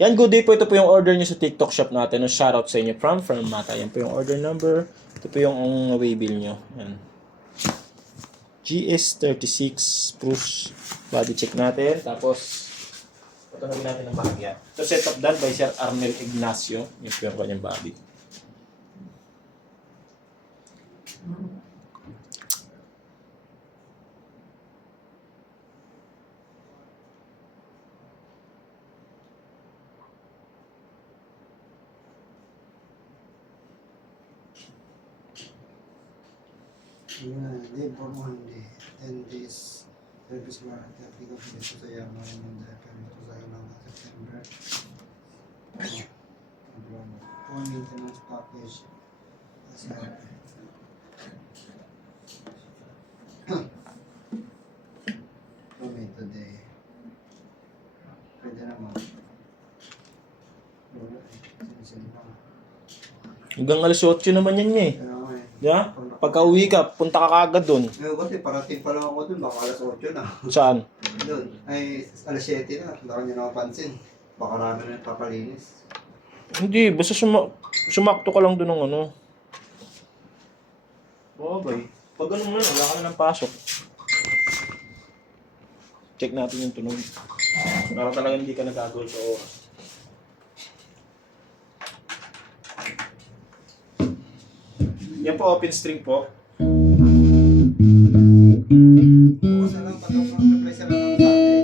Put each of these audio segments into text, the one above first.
Yan, good day po. Ito po yung order nyo sa TikTok shop natin. Shoutout sa inyo from Mata. Yan po yung order number. Ito po yung way bill nyo. Yan. GS36 Spruce body check natin. Tapos, patunogin natin ang bahagya. Ito set up done by Sir Arnel Ignacio. Yan po yung kanyang body. Day for Monday, 10 days service warranty applicable dito sa Yamaha ng December ito sa ilang September. Full maintenance package. Kami today. Pwede naman. Wala eh. Sinisin lang. Hanggang alas 8 naman yan niya eh. Kaya nga eh. Yeah? Pagka uwi ka, punta ka kagad dun. Ngayon kasi parating pa lang ako dun, baka alas 8 na. Saan? Doon, ay alas 7 na, wala ka niya nakapansin. Baka rami na papalinis. Hindi, basta sumakto ka lang dun ng ano. Okay. Pag ganun na, wala ka na ng pasok. Check natin yung tunog. Para talaga hindi ka nagagol sa oras. Yan po, open string po. Bukas na lang, pag reply sila ng Sunday.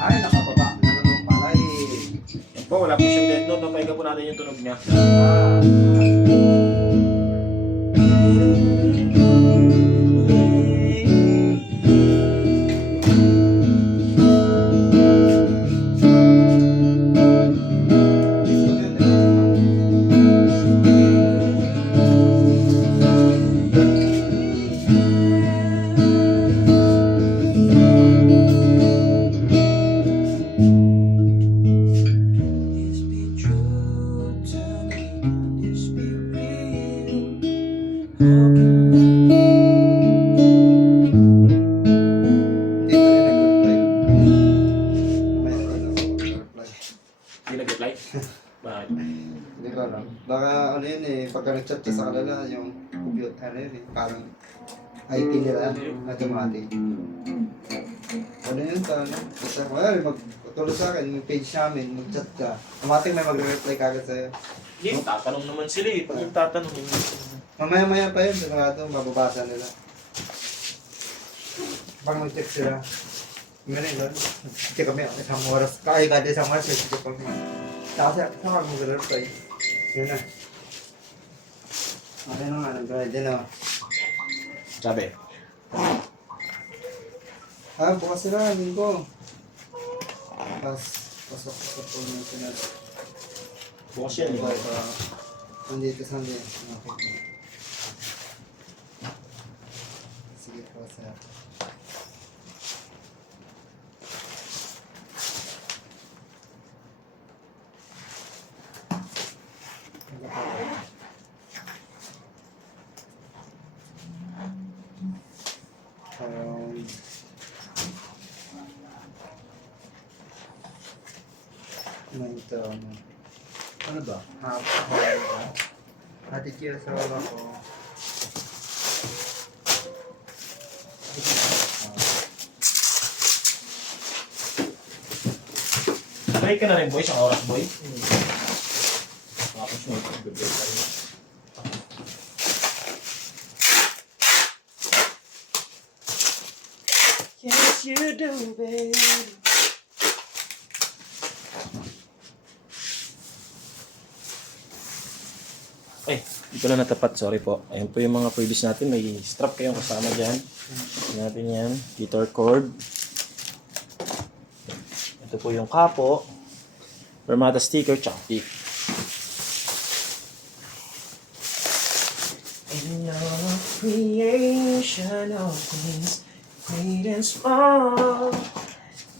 Ay, nakababa na naman pala eh. Yan po, wala po siyang dead note. Papahinga po natin yung tunog niya. Hindi nag-reply? Bakit? Hindi ko alam. Baka ano yun eh, pagka nag-chat ka sa kanila, yung computer, ano yun eh, parang IT nila, automatic. Ano yun sa ano? Basta, wala rin, magtulog sa akin, yung page namin, mag-chat ka. Automatic may magre-reply kagad sa'yo. Hindi, tatanong naman sila eh. Pag yung tatanong, Mamaya-maya pa yun, sa ito, mababasa nila. Pag mag-check sila, ganun yun, check kami, isang oras, kada isang oras, check kami. Kasi, saan ka mag-reply? Yun na. Okay na nga, nag-ready na. sabi. Bukas sila, linggo. Tapos, pasok-pasok po natin natin. Bukas yan eh. Nandito Sunday. Okay. Sige po, sir. Ano ba? Attitude sa baba ko. Try ka na rin boy, isang oras boy. Tapos mo, good day tayo. as you do, baby. Ay, di ko na natapat. Sorry po. Ayan po yung mga previous natin. May strap kayong kasama dyan. Ayan natin yan. Guitar cord. Ito po yung kapo. Permata sticker, tsaka pick. In your creation of things great and small,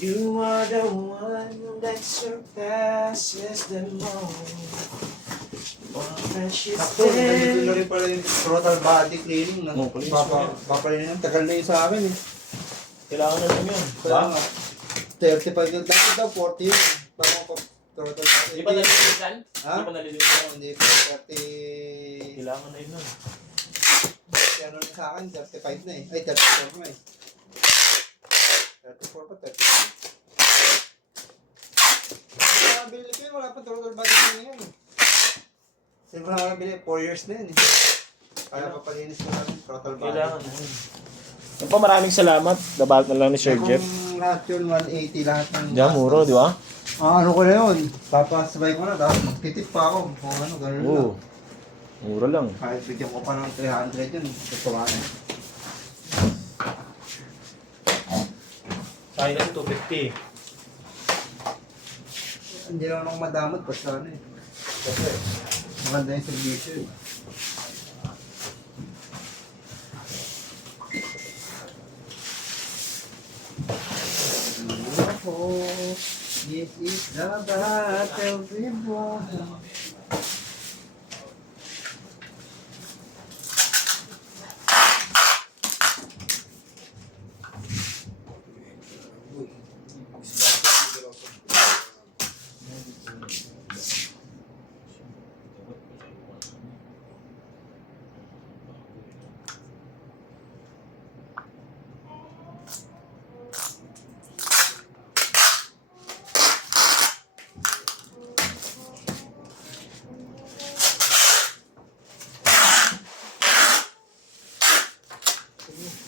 you are the one that surpasses them all. Sakto, ganito na rin pala yung total body cleaning. Oo, police mo yan. Papalinin yan. Tagal na yun sa akin eh. Kailangan na lang yun. Kaya nga. 35 yun. Dati daw 40 yun. Bago ko total body. Di ba nalilinisan? Ha? Di ba nalilinisan? Hindi pa 30. Kailangan na yun nun. Ano na sa akin, 35 na eh. Ay, 34 na eh. 34 pa, 35. Wala nang bilhin ko yun, wala pa total body cleaning yan eh. Sino na nang bilhin? 4 years na yun eh. Kaya papalinis ko natin, total body. Kailangan na yun. Yan po, maraming salamat. Dabat na lang ni Sir Jeff. Kung lahat yun, 180 lahat ng... Diyan, muro, di ba? Ano ko na yun? Papasabay ko na, tapos magtitip pa ako. Kung ano, gano'n lang. Oo. Mura lang. Kahit bigyan ko pa ng 300 yun, tutuwa na. Sayang na 250. Hindi naman ako madamot, basta ano eh. Kasi, maganda yung servisyo eh. This is the battle we won.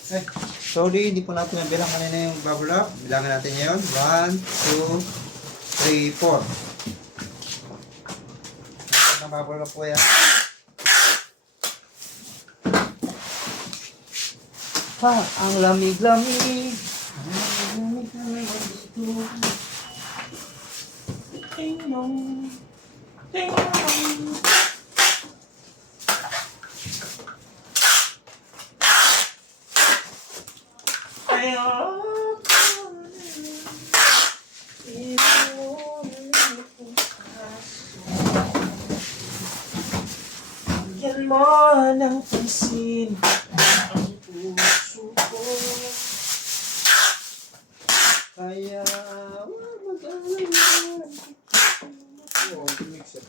Eh, sorry, hindi po natin nabilang kanina yung bubble wrap. Bilangan natin ngayon. 1, 2, 3, 4. Natin ang bubble wrap po yan. Ha, ang lamig-lamig. Ang lamig-lamig na naman dito. Ting-dong. Ting-dong. Yan mo ng pansin ang puso ko. Kaya, wag mag-alala. Oo, mix it.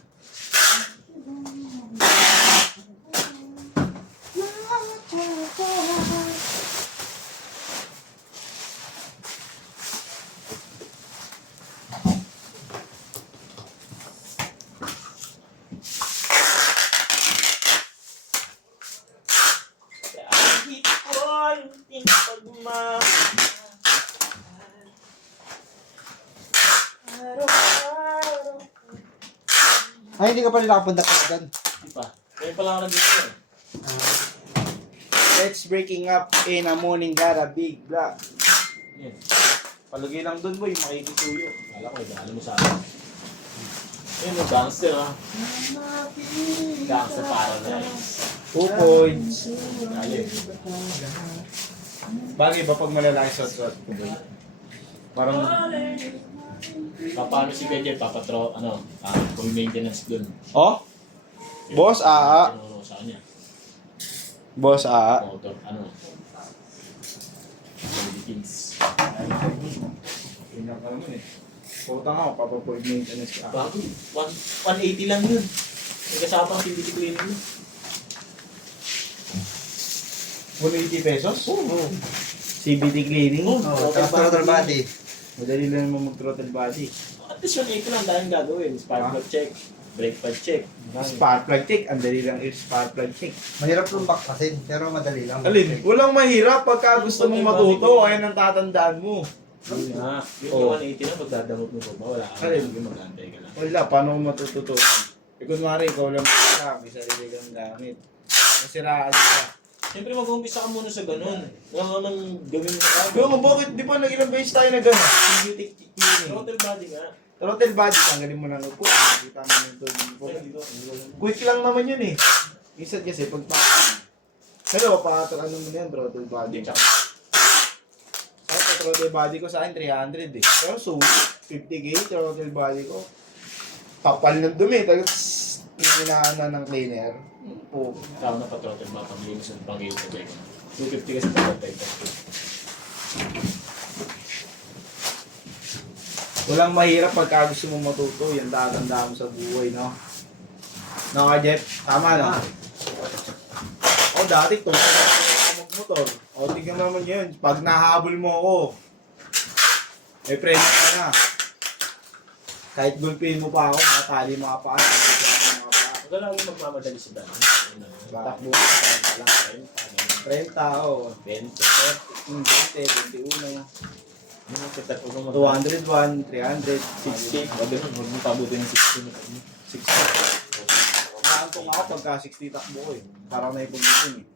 Kahit konting pagmamahal, araw-araw. Ay, hindi ka pa rin nakapunta ka doon. Di pa. Kaya pala ako nandito eh. Let's breaking up in a morning, got a big black. Yan. Palagay lang doon boy, makikisuyo. Kala ko, alam mo sa akin. Yan yung gangster ha. Gangster paradise. 2 points. Ayun. Bagay ba pag malalaki suot ko ba? Parang Paano si Kuya full maintenance doon. oh? Boss, Tinuro sa kanya. Boss, Motor, Philippines. Pinaka naman eh. Puta nga, papapoid maintenance ka. Bago, 180 lang yun. May kasama ang CBT cleaning yun. 180 pesos? Oo. CBT cleaning? Oo, Tapos throttle body. Madali lang naman mag-throttle body. At least 180 lang dahil gagawin. Spark plug check. Brake pad check. Spark plug check. Ang dali lang i-spark plug check. Mahirap lumbak kasi, pero madali lang. Alin? Walang mahirap pagka gusto mong matuto. Ayan ang tatandaan mo. Yun nga. Yung Oo. 180 na magdadamot mo ba? Wala ka. Alin? Yung mag-antay ka lang. Wala, paano mo matututo? Eh, kunwari, ikaw lang isa, may sarili kang gamit. Masiraan ka. Siyempre mag-umpisa ka muna sa ganun. Huwag ka nang gawin mo ka. Pero bakit, di ba nag-ilang beses tayo na gano'n? Beauty cleaning. Throttle body nga. Throttle body, tanggalin mo lang ng quick. Nakita mo yung doon. Quick lang naman yun eh. Minsan kasi, pag pero, ano mo na yan, throttle body. Tsaka, Sa throttle body ko sa akin, 300 eh. Pero sulit, 50k, throttle body ko. Kapal ng dumi, tapos inaana ng cleaner. Po. tao na pa-throttle ba? Pang-linis ng pang-gate sa bike. 250 kasi pa-throttle bike. Walang mahirap pagka gusto mo matuto, yan tatanda mo sa buhay, no? No, Jeff? Tama, no? O, dati, tuto ako magmotor. O, tignan mo naman yun. Pag nahabol mo ako, may preno ka na. Kahit gulpin mo pa ako, makatali mga paa. Huwag ka lagi magmamadali sa daan. Takbo ka pa lang. 30, o. 20. 20, 21. Ano ka tatlo ka mag 201, 300, 60. Huwag ganun. Huwag mo pabutin ng 60. 60. Naantong ako pagka 60 takbo ko eh. Parang naipulitin eh.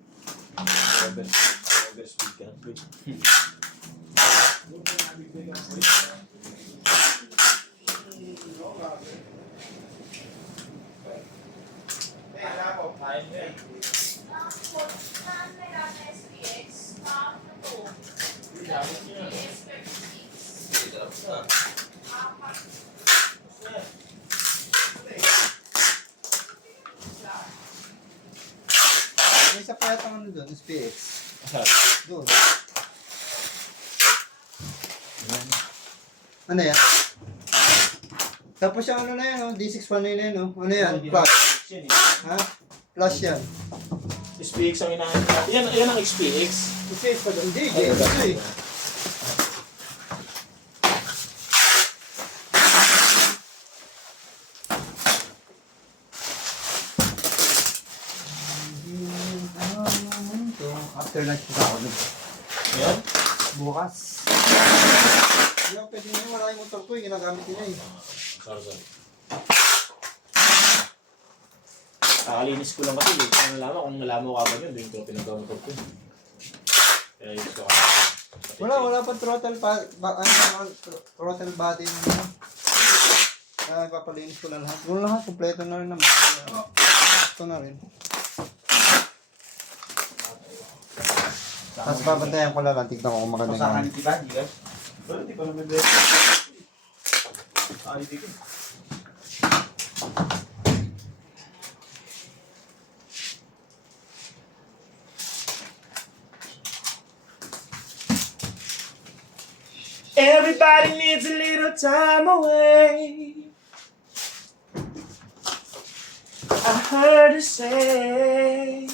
Overspeed ka. May isa pa yata ano doon, SPX. Doon. Ano yan? Tapos yung ano na yan, oh, D619 na yan, oh. Ano yan? Plus. Ha? Plus yan. SPX ang hinahanap natin. Yan ang XPX. SPX pa doon. Hindi, ito eh. After lunch pa ako doon. Yan. Bukas. Hindi ako pwede nyo, maraming motor ko eh, ginagamit nila eh. Sorry. Kakalinis ko lang kasi. Kung nalaman ko ka yun, doon ko pinagamotor ko. Kaya yun ko. Wala pa throttle throttle body yung ano. Ipapalinis ko na lahat. Yung lahat, kompleto na rin naman. Ito na rin. Tapos babantayan ko lang, tignan ko kung maganda Pasahan yung ni Tiba, di ba? Pero di pa naman dito. Ay, dito. Everybody needs a little time away. I heard her say